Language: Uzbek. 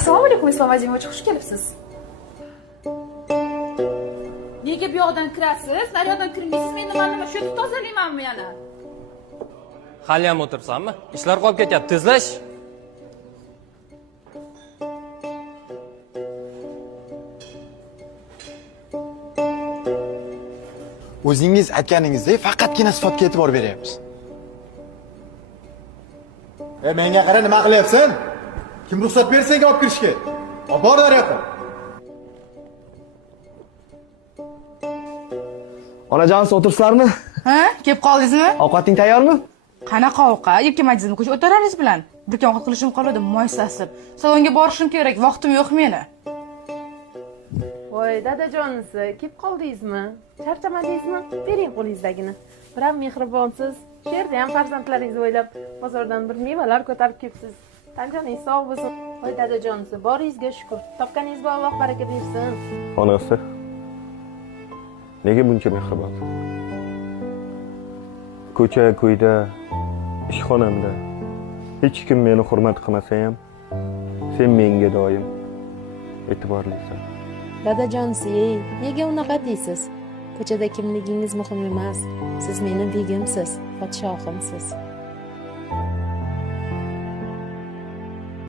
Assalomu alaykum Islom Azimovich, xush kelibsiz. Nega bu yoqdan kirasiz? Naryoqdan kirmaysiz. Men nima shu yerni tozalaymanmi yana? Hali ham o'tirsanmi? Ishlar qolib ketyapti, tezlash. O'zingiz aytganingizdek faqatgina sifatga e'tibor beryapmiz. Menga qara, nima qilyapsan? Kim ruxsat bersa senga olib kirishga? Olib bor daryoqqa. Onajonsiz o'tirsizlarmi? Ha? Kelib qoldingizmi? Ovqating tayyormi? Qanaqa ovqat? Yebga majlisni ko'chib o'tiraringiz bilan. Bir ovqat qilishim qoladi, moy saslab. Salonga borishim kerak, vaqtim yo'q meni. Voy, dadajonisi, kelib qoldingizmi? Charchamadingizmi? Bering qo'lingizdagini. Biroq mehribonsiz. Shu yerda ham farzandlaringizni o'ylab, bozordan bir mevalar ko'tarib kelibsiz. Tanjoningiz sog' bo'lsin. Voy, dadajonisi, boringizga shukr. Topganingizga Alloh baraka bersin. Onasi, nega buncha mehribonsiz? Ko'cha-ko'yda, ishxonamda hech kim meni hurmat qilmasa ham, sen menga doim e'tiborlisan. Dadajonisi, nega unaqa deysiz? Ko'chada kimligingiz muhim emas. Siz meni begimsiz, podshohimsiz.